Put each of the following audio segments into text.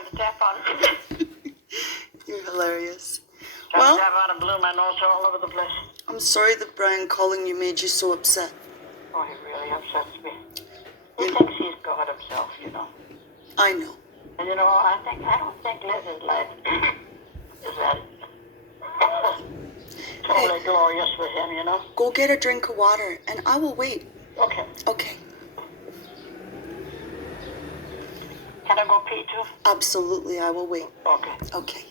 turn the tap on. You're hilarious. Turn Well, the tap on and blew my nose all over the place. I'm sorry that Brian calling you made you so upset. Oh, he really upsets me. He You- thinks he's God himself, you know. I know. And you know, I don't think Liz's life is that totally glorious for him, you know. Go get a drink of water, and I will wait. Okay. Okay. Can I go pee too? Absolutely, I will wait. Okay. Okay.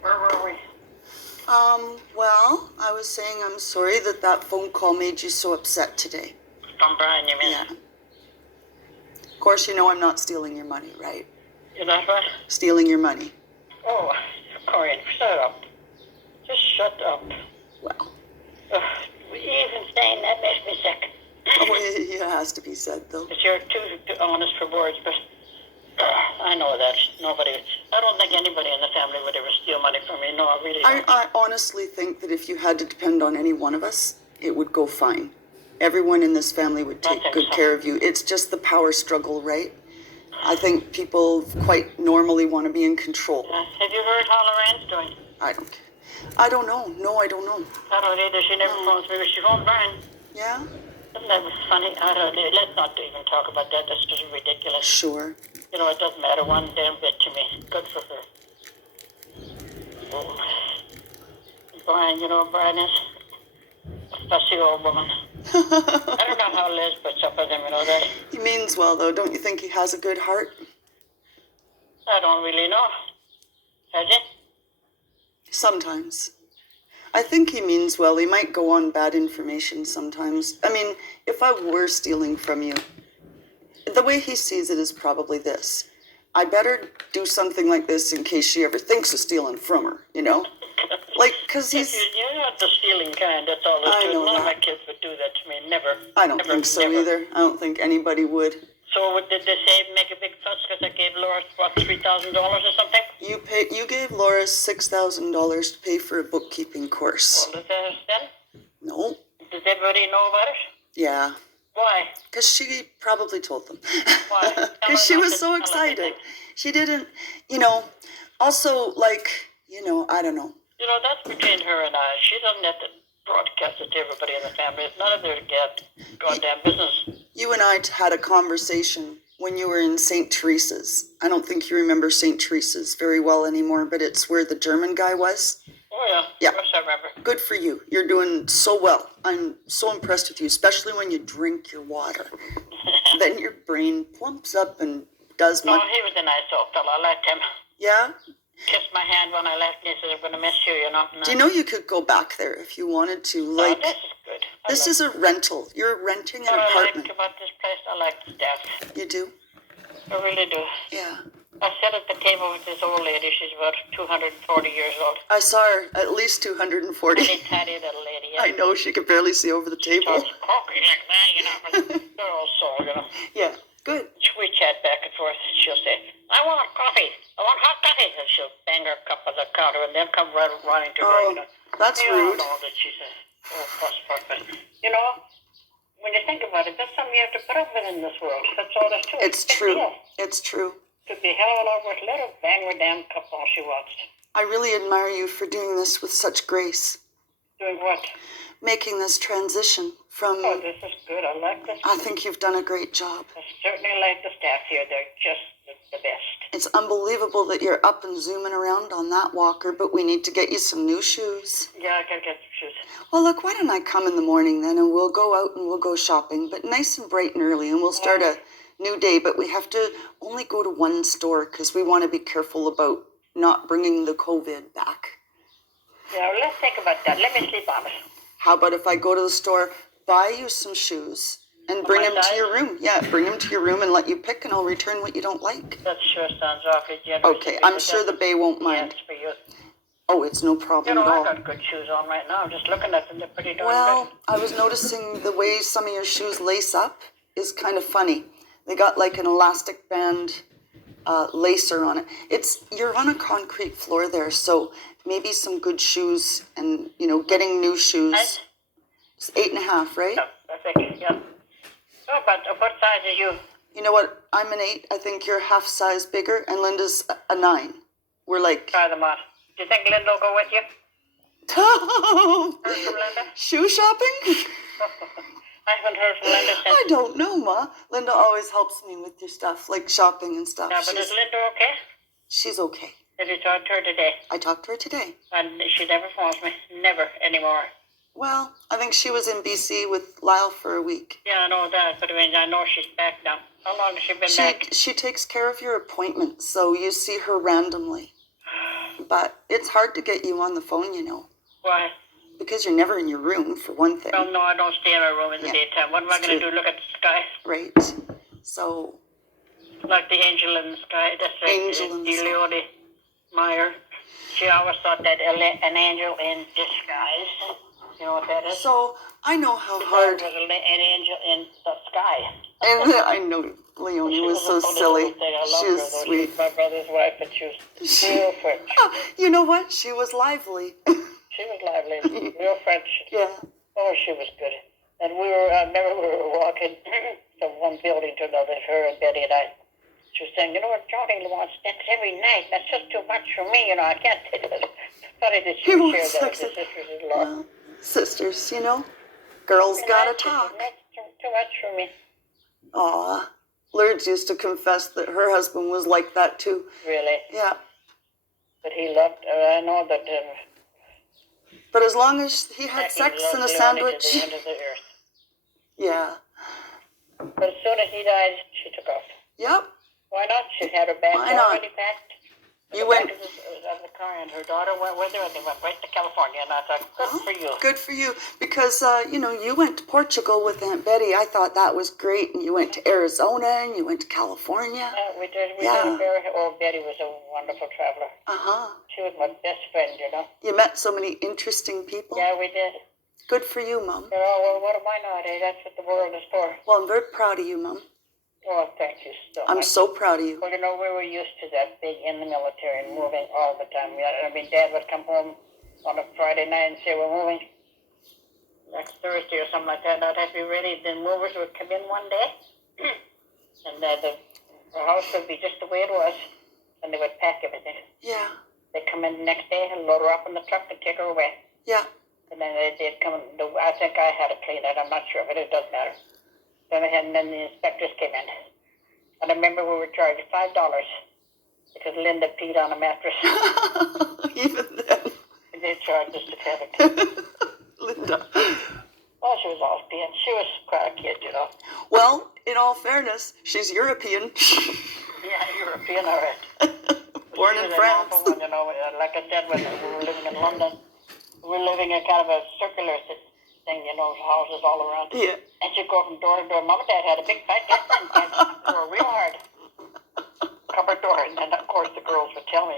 Where were we? Well, I was saying I'm sorry that that phone call made you so upset today. From Brian, you mean? Yeah. Of course, you know I'm not stealing your money, right? You're not what? Stealing your money. Oh, Corinne, shut up. Just shut up. Well, Even saying that makes me sick. oh, it has to be said, though. Because you're too honest for words, but I know that I don't think anybody in the family would ever steal money from me. No, I really don't. I honestly think that if you had to depend on any one of us, it would go fine. Everyone in this family would take think good so. care of you. It's just the power struggle, right? I think people quite normally want to be in control. Have you heard how Lorraine's doing? I don't know. No, I don't know. I don't either. She never phones me, but she phoned Brian. Yeah? Isn't that funny? I don't know. Let's not even talk about that. That's just ridiculous. Sure. You know, it doesn't matter one damn bit to me. Good for her. Oh. Brian, you know, Brian is a fussy old woman. I don't know how Liz puts up with him, you know that. He means well, though. Don't you think he has a good heart? I don't really know. Has he? Sometimes. I think he means well. He might go on bad information sometimes. I mean, if I were stealing from you, the way he sees it is probably this. I better do something like this in case she ever thinks of stealing from her, you know? Like, because he's... You're not the stealing kind, that's all there's I to it. know None of my that. kids would do that to me. Never. I don't Never, think so never. either. I don't think anybody would. So did they say make a big fuss because I gave Laura, what, $3,000 or something? You gave Laura $6,000 to pay for a bookkeeping course. Well, does that then? No. Does everybody know about it? Yeah. Why? Because she probably told them. Why? Tell her Because she not was to so tell excited. everything. She didn't, also, I don't know. You know, that's between her and I. She doesn't have to broadcast it to everybody in the family. It's none of their goddamn business. You and I had a conversation when you were in St. Teresa's. I don't think you remember St. Teresa's very well anymore, but it's where the German guy was. Oh, yeah. Yeah. Of course I remember. Good for you. You're doing so well. I'm so impressed with you, especially when you drink your water. Then your brain plumps up and does Oh, much. he was a nice old fellow. I liked him. Yeah? Kissed my hand when I left, and he said, I'm going to miss you, you know. Do you know you could go back there if you wanted to? Oh, this is good. This is a rental. You're renting an What I apartment. like about this place, I like the staff. You do? I really do. Yeah. I sat at the table with this old lady. She's about 240 years old. I saw her at least 240. Tiny, tiny little lady. Yeah. I know, she could barely see over the table. Talks cocky like that, you know, but they're all sore, you know. Yeah. Good. We chat back and forth. She'll say, I want coffee. I want hot coffee. And she'll bang her cup on the counter and they'll come running to her. Oh, You know. that's They all rude. know that she's a fuss but you know, when you think about it, that's something you have to put up with in this world. That's all there's to it. It's Big true. deal. It's true. Could be hell all over it. Let her bang her damn cup all she wants. I really admire you for doing this with such grace. Doing what? Making this transition from... Oh, this is good. I like this. I think you've done a great job. I certainly like the staff here. They're just the best. It's unbelievable that you're up and zooming around on that walker, but we need to get you some new shoes. Yeah, I gotta get some shoes. Well, look, why don't I come in the morning then and we'll go out and we'll go shopping, but nice and bright and early, and we'll start a new day, but we have to only go to one store because we want to be careful about not bringing the COVID back. Yeah, well, let's think about that. Let me sleep on it. How about if I go to the store, buy you some shoes, and bring my them to size? your room? Yeah, bring them to your room and let you pick, and I'll return what you don't like. That sure sounds awfully generous. Okay, I'm sure the Bay won't mind. Yes, for you. Oh, it's no You problem know, at I all. got good shoes on right now. I'm just looking at them. They're pretty darn Well, good. I was noticing the way some of your shoes lace up is kind of funny. They got like an elastic band lacer on it. You're on a concrete floor there, so maybe some good shoes and, getting new shoes. Nice. It's 8.5, right? Yeah, I think, yeah. Oh, but what size are you? You know what? I'm an 8. I think you're half size bigger, and Linda's a 9. We're like... Try them on. Do you think Linda will go with you? Heard from Linda? Shoe shopping? I haven't heard from Linda since. I don't know, Ma. Linda always helps me with your stuff, like shopping and stuff. Yeah, but is Linda okay? She's okay. Have you talked to her today? I talked to her today. And she never phones me. Never anymore. Well, I think she was in BC with Lyle for a week. Yeah, I know that, but I mean, I know she's back now. How long has she been back? She takes care of your appointments, so you see her randomly. But it's hard to get you on the phone, Why? because you're never in your room, for one thing. Well, no, I don't stay in my room in the Yeah, daytime. What am I it's going to true. do? Look at the sky? Right. So, Like the angel in the sky. That's right. Angel in the sky. Leone Meyer. She always thought that an angel in disguise. You know what that is? so I know how She thought hard, it was an angel in the sky. and I know Leonie was so a funny silly. little thing. I loved She her, was though. She sweet. was my brother's wife, and she was real French. You know what? She was lively. She was lively, real French. Yeah. Oh, she was good. And I remember we were walking from one building to another, her and Betty and I. She was saying, you know what, Johnny wants sex every night. That's just too much for me, I can't take it. Funny that she He would wants share that with sex. her sisters-in-law. Well, sisters, girls gotta talk. That's too much for me. Aw. Lourdes used to confess that her husband was like that too. Really. Yeah. But he loved, I know that But as long as he had Jackie sex loved and a Leonie sandwich. to the end of the earth. Yeah. But as soon as he died, she took off. Yep. Why not? She had her bags Why not? already packed. You The went. back of the car, and her daughter went with her, and they went right to California. And I thought, good for you. Good for you. Because, you went to Portugal with Aunt Betty. I thought that was great. And you went to Arizona and you went to California. We did. We Yeah. did a very. Oh, Betty was a wonderful traveler. Uh-huh. She was my best friend, You met so many interesting people. Yeah, we did. Good for you, Mom. Well, what am I not? That's what the world is for. Well, I'm very proud of you, Mom. Oh, thank you so I'm much. so proud of you. Well, we were used to that, being in the military and moving all the time. Dad would come home on a Friday night and say, we're moving next Thursday or something like that. And I'd have to be ready. Then movers would come in one day, and the house would be just the way it was, and they would pack everything. Yeah. They'd come in the next day and load her up in the truck and take her away. Yeah. And then they'd come, I think I had to clean it. I'm not sure, but it doesn't matter. And then the inspectors came in. And I remember we were charged $5 because Linda peed on a mattress. Even then. They charged us to have it. Linda. Well, she was all peeing. She was quite a kid, Well, in all fairness, she's European. Yeah, European, all right. Born She in was an France. awful one, like I said, when we were living in London, we were living in kind of a circular thing, houses all around. Yeah. And she'd go from door to door. Mom and Dad had a big fight and they were real hard. Cupboard door. And then, of course, the girls would tell me.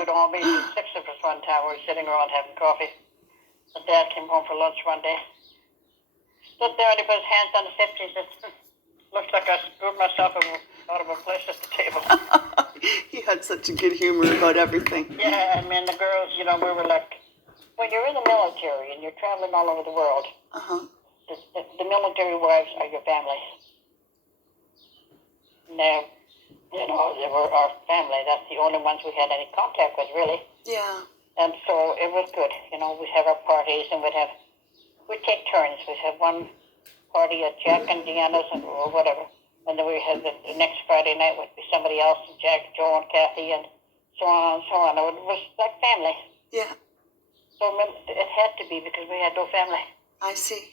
We'd all be 6 of us one time. We were sitting around having coffee. And Dad came home for lunch one day. Stood there and he put his hands on his hips. He said, looks like I screwed myself out of a place at the table. He had such a good humor about everything. Yeah, I mean, the girls, we were like, when you're in the military and you're traveling all over the world, the military wives are your family. Now, they were our family. That's the only ones we had any contact with, really. Yeah. And so it was good. We'd have our parties and we'd take turns. We'd have one party at Jack and Deanna's or whatever. And then we had the next Friday night would be somebody else, Jack, Joe, and Kathy, and so on and so on. It was like family. Yeah. So it had to be because we had no family. I see.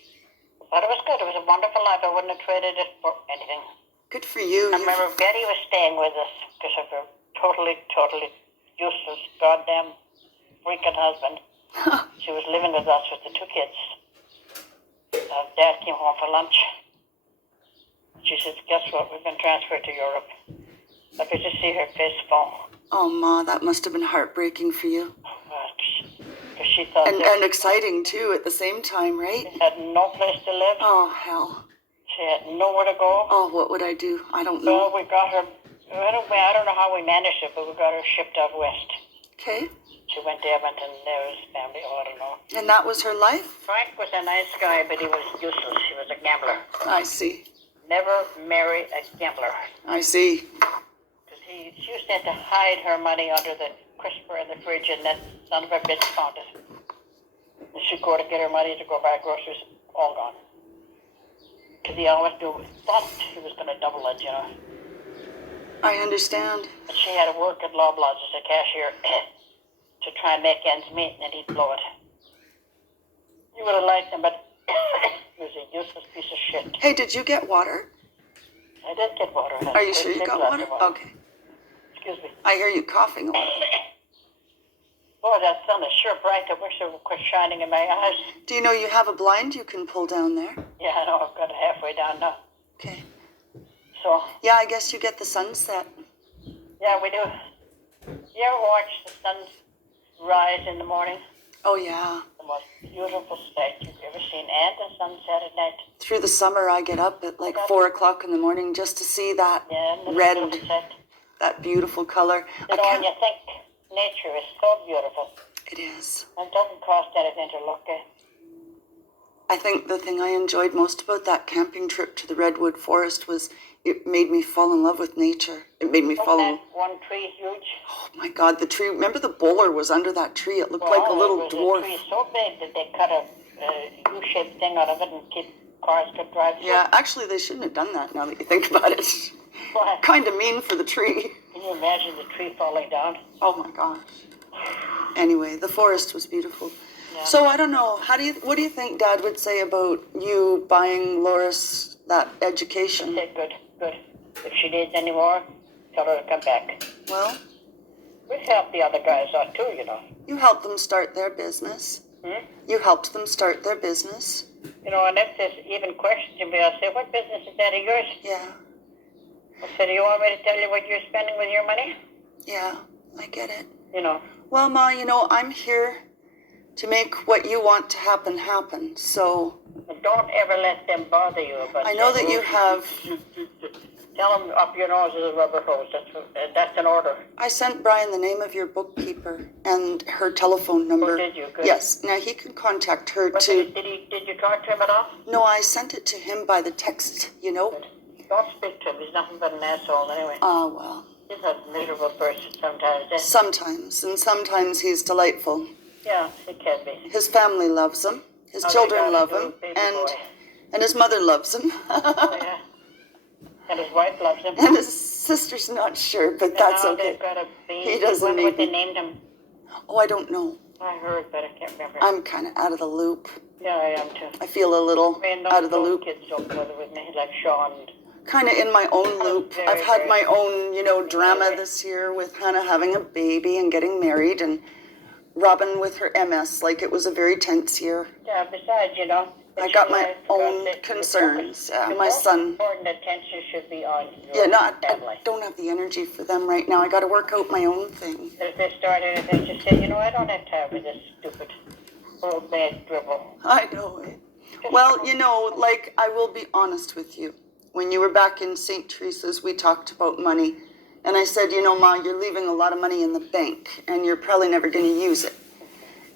But it was good. It was a wonderful life. I wouldn't have traded it for anything. Good for you. I remember Betty was staying with us because of her totally useless, goddamn freaking husband. She was living with us with the two kids. Dad came home for lunch. She said, guess what? We've been transferred to Europe. I could just see her face fall. Oh, Ma, that must have been heartbreaking for you. Because she thought and exciting, too, at the same time, right? She had no place to live. Oh, hell. She had nowhere to go. Oh, what would I do? I don't know. So we got her, I don't know how we managed it, but we got her shipped out west. Okay. She went to Edmonton, there was family, I don't know. And that was her life? Frank was a nice guy, but he was useless. He was a gambler. I see. Never marry a gambler. I see. Because she used to have to hide her money under the crisper in the fridge, and that son of a bitch found it. And she'd go to get her money to go buy groceries, all gone. Because he always thought he was going to double it, I understand. But she had to work at Loblaws as a cashier to try and make ends meet, and then he'd blow it. You would have liked him, but he was a useless piece of shit. Hey, did you get water? I did get water. Are you sure you got water? Okay. Excuse me. I hear you coughing a lot. Boy, that sun is sure bright. I wish it would quit shining in my eyes. Do you know you have a blind you can pull down there? Yeah, I know. I've got it halfway down now. Okay. So. Yeah, I guess you get the sunset. Yeah, we do. You ever watch the sun rise in the morning? Oh, yeah. The most beautiful sight you've ever seen. And the sunset at night. Through the summer, I get up at like 4 o'clock in the morning just to see that red, that beautiful color. And you think nature is so beautiful. It is. And it doesn't cost anything to look at. I think the thing I enjoyed most about that camping trip to the Redwood Forest was it made me fall in love with nature. It made me fall in... that one tree huge? Oh, my God, the tree... Remember the bowler was under that tree? It looked like a little dwarf. The tree so big that they cut a U-shaped thing out of it and cars could drive through. Yeah, actually, they shouldn't have done that now that you think about it. Kind of mean for the tree. Can you imagine the tree falling down? Oh, my gosh. Anyway, the forest was beautiful. Yeah. So, I don't know. What do you think Dad would say about you buying Loris that education? He said, good. If she needs any more, tell her to come back. Well, we've helped the other guys out too, You helped them start their business. You helped them start their business. And if there's even questions me, I'll say, what business is that of yours? Yeah. I said, do you want me to tell you what you're spending with your money? Yeah, I get it. Well, Ma, I'm here to make what you want to happen, so... Don't ever let them bother you about I know that you have... Tell them up your nose is a rubber hose. That's an order. I sent Brian the name of your bookkeeper and her telephone number. Oh, did you? Good. Yes. Now he can contact her too. Did you talk to him at all? No, I sent it to him by the text, Good. Don't speak to him. He's nothing but an asshole anyway. Oh, well. He's a miserable person sometimes. Sometimes, and sometimes he's delightful. Yeah, he can be. His family loves him. His children love him. And his mother loves him. Oh, yeah. And his wife loves him. And his sister's not sure, but that's okay. They've got a baby. He doesn't need what they named him? Oh, I don't know. I heard, but I can't remember. I'm kind of out of the loop. Yeah, I am too. I feel a little out of the loop. Kids don't bother with me, like Sean. Kind of in my own loop. I've had my own, drama this year with Hannah having a baby and getting married, and Robin with her MS. Like, it was a very tense year. Yeah, besides, I got my own concerns. My son. Important attention should be on your family. I don't have the energy for them right now. I got to work out my own thing. If they start anything, just say, I don't have time for this stupid old man dribble. I know it. Well, I will be honest with you. when you were back in St. Teresa's, we talked about money. And I said, Ma, you're leaving a lot of money in the bank and you're probably never going to use it.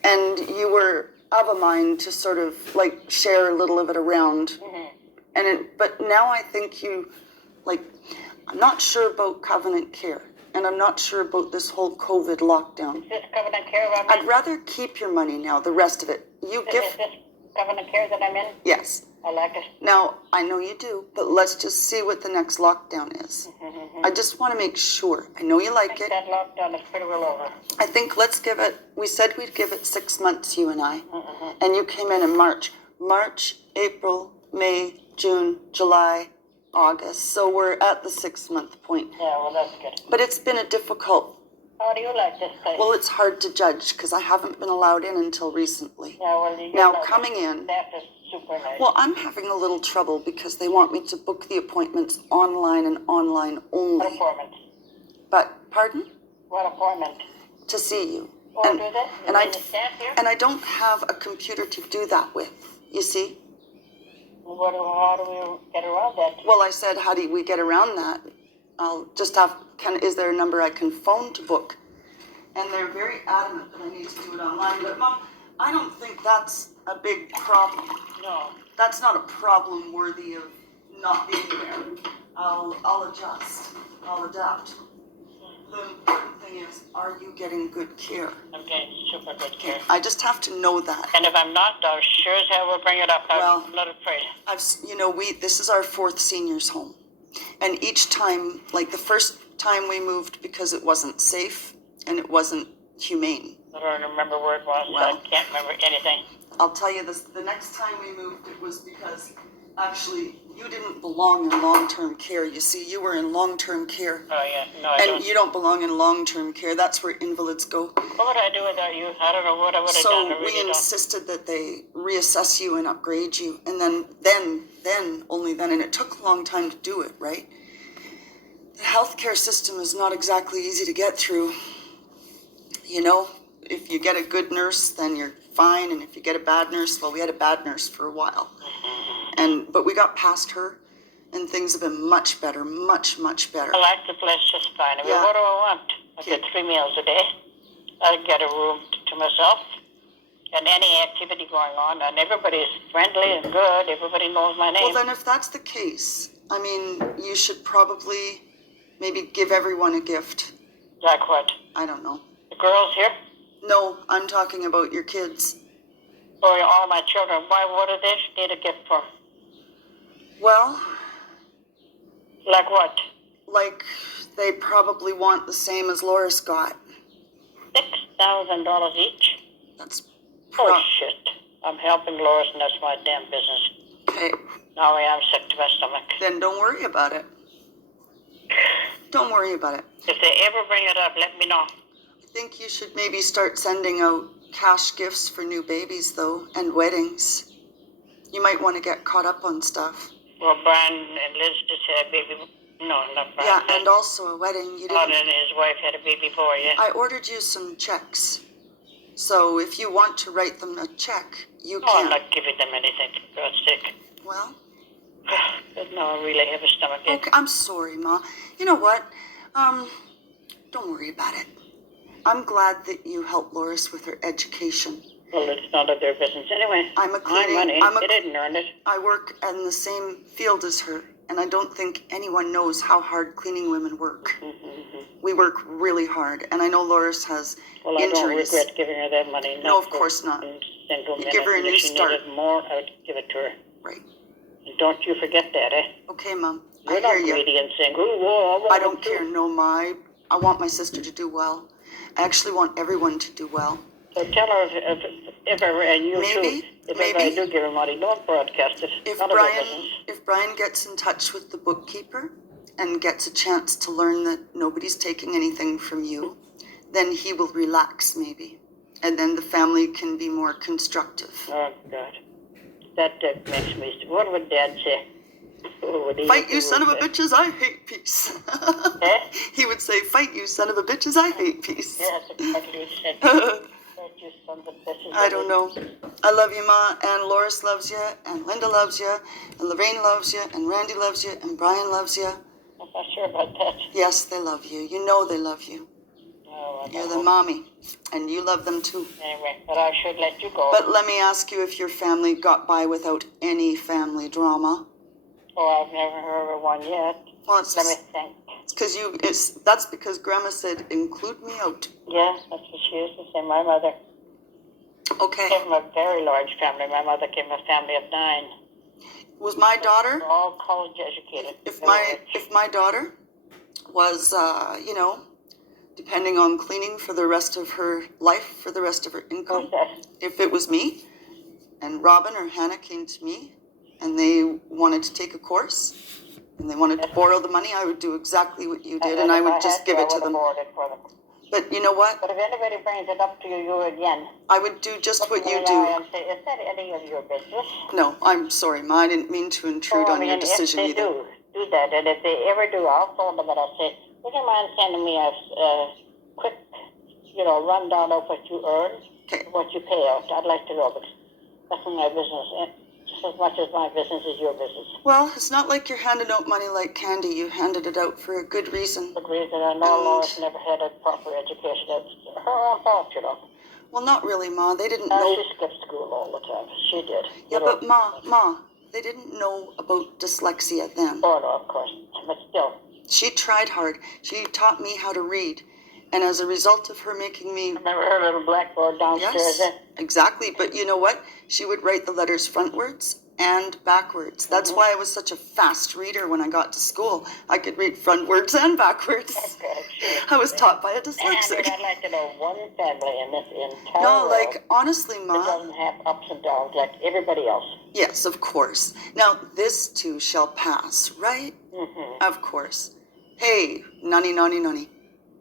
And you were of a mind to sort of like share a little of it around. But now I think I'm not sure about Covenant Care. And I'm not sure about this whole COVID lockdown. Is this Covenant Care I'm I'd in? rather keep your money now, the rest of it. Is this Covenant Care that I'm in? Yes. I like it. Now, I know you do, but let's just see what the next lockdown is. I just want to make sure. I know you I like think it. that lockdown is pretty well over. I think we said we'd give it 6 months, you and I. And you came in March. March, April, May, June, July, August. So we're at the 6-month point. Yeah, well, that's good. But it's been a difficult, How do you like this place? well, it's hard to judge because I haven't been allowed in until recently. yeah, well, you Now, know, coming in, That is super nice. well, I'm having a little trouble because they want me to book the appointments online and online What only. appointment? But, pardon? What appointment? To see you. Oh, And- do that? and You I- mean the staff here? And I don't have a computer to do that with, you see? How do we get around that? Well, I said, how do we get around that? I'll just is there a number I can phone to book? And they're very adamant that I need to do it online. But, Mom, I don't think that's a big problem. No. That's not a problem worthy of not being there. I'll adjust. I'll adapt. The important thing is, are you getting good care? I'm getting super good care. I just have to know that. And if I'm not, I sure as hell will bring it up. Well- I'm not afraid. This is our 4th seniors home. And each time, like the first time we moved because it wasn't safe and it wasn't humane. I don't remember where it was. Well. I can't remember anything. I'll tell you this, the next time we moved, it was because actually you didn't belong in long-term care. You see, you were in long-term care. Oh, yeah. No, I And don't. you don't belong in long-term care. That's where invalids go. What would I do without you? I don't know what I would have done. I So we really don't. insisted that they reassess you and upgrade you. And then, only then, and it took a long time to do it, right? The healthcare system is not exactly easy to get through. If you get a good nurse, then you're fine. And if you get a bad nurse, well, we had a bad nurse for a while. But we got past her, and things have been much better, much, much better. I like the place just fine. I mean, Yeah. what do I want? I get 3 meals a day. I get a room to myself. And any activity going on. And everybody's friendly and good. Everybody knows my name. Well, then if that's the case, I mean, you should probably maybe give everyone a gift. Like what? I don't know. The girls here? No, I'm talking about your kids. Or all my children. Why, what do they need a gift for? Well, Like what? like they probably want the same as Loris got. $6,000 each? That's Oh, shit. I'm helping Loris and that's my damn business. okay. Now I am sick to my stomach. Then don't worry about it. Don't worry about it. If they ever bring it up, let me know. I think you should maybe start sending out cash gifts for new babies, though, and weddings. You might want to get caught up on stuff. Well, Brian and Liz just had a baby. No, not Brian. Yeah, and also a wedding. You Brian didn't. and his wife had a baby boy, yeah. I ordered you some checks. So if you want to write them a check, you No, I'm can. not giving them anything, for God's sake. Well, But no, I really have a stomach ache. okay, I'm sorry, Ma. You know what? Don't worry about it. I'm glad that you helped Loris with her education. Well, it's none of their business anyway. I'm a My cleaning. money. I'm a They didn't earn it. I work in the same field as her, and I don't think anyone knows how hard cleaning women work. We work really hard, and I know Loris has Well, I don't injuries. regret giving her that money. No, Not of for course not. a single You minute. give her a And new if she start. needed more, I would give it to her. Right. And don't you forget that, eh? Okay, Mom. You're I not hear you. greedy and saying, "Ooh, whoa, I don't care, no, Ma. I want my sister to do well. I actually want everyone to do well. So tell her if ever, and you Maybe, too, if maybe. ever I do give her money, don't broadcast it. If None of their Brian, business. if Brian gets in touch with the bookkeeper and gets a chance to learn that nobody's taking anything from you, then he will relax maybe, and then the family can be more constructive. Oh, God. That makes me... What would Dad say? What would he Fight you, say? son of a bitches! I hate peace. Eh? He would say, "Fight you, son of a bitches! I hate peace." Yeah, that's exactly what he said. you sons of bitches. I don't know. I love you, Ma, and Loris loves you, and Linda loves you, and Lorraine loves you, and Randy loves you, and Brian loves you. I'm not sure about that. Yes, they love you. You know they love you. Oh, I You're don't the know. mommy, and you love them too. Anyway, but I should let you go. But let me ask you if your family got by without any family drama. Oh, I've never heard of one yet. Well, Let me think. that's because Grandma said, include me out. Yeah, that's what she used to say. My mother Okay. came from a very large family. My mother came from a family of 9. Was my daughter, They're all college educated. if They were rich. my daughter was, depending on cleaning for the rest of her life, for the rest of her income, Who's that? if it was me, and Robin or Hannah came to me, and they wanted to take a course, and they wanted to borrow the money, I would do exactly what you did, and I would just give it to them. I would have borrowed it for them. But you know what? But if anybody brings it up to you again, I would do just what you I do. and say, is that any of your business? No, I'm sorry, Ma. I didn't mean to intrude on your decision if they either. do that, and if they ever do, I'll phone them and I'll say, would you mind sending me a quick, rundown of what you earn, Okay. what you pay out? I'd like to know, because that's my business, just as much as my business is your business. Well, it's not like you're handing out money like candy. You handed it out for a good reason. Good reason. I know Lois never had a proper education. It's her own fault, Well, not really, Ma. They didn't No, know. she skipped school all the time. She did. Yeah, but Ma, they didn't know about dyslexia then. Oh, no, of course. But still. She tried hard. She taught me how to read. And as a result of her making me... Remember her little blackboard downstairs? Yes, exactly. But you know what? She would write the letters frontwards and backwards. That's why I was such a fast reader when I got to school. I could read frontwards and backwards. Okay, sure. I was taught by a And dyslexic. I'd like to know one family in this entire No, world like, honestly, that Ma... doesn't have ups and downs like everybody else. Yes, of course. Now, this too shall pass, right? Mm-hmm. Of course. Hey, nunny, nunny, nunny.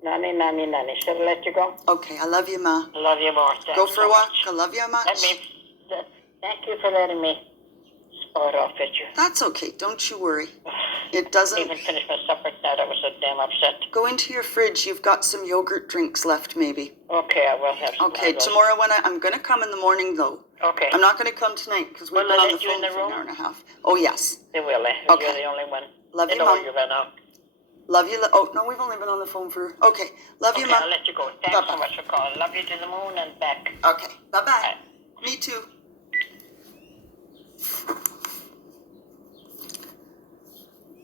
Nanny. Should I let you go? Okay, I love you, Ma. I love you more. Thanks Go for so a walk. much. I love you much. Thank you for letting me spoil off at you. That's okay. Don't you worry. It doesn't... I even finished my supper tonight. I was so damn upset. Go into your fridge. You've got some yogurt drinks left, maybe. Okay, I will have some. Okay, tomorrow when I'm going to come in the morning, though. Okay. I'm not going to come tonight because we've Will been they on the let you phone in the for an room? hour and a half. Oh, yes. They will, Okay. You're the only one. Love They you, know Mom. where you've been out. Love you. Oh, no, we've only been on the phone for... Okay. Love you, Okay, Mom. I'll let you go. Thanks Bye-bye. so much for calling. Love you to the moon and back. Okay. Bye-bye. Bye. Me too.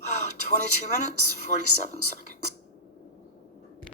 Oh, 22 minutes, 47 seconds.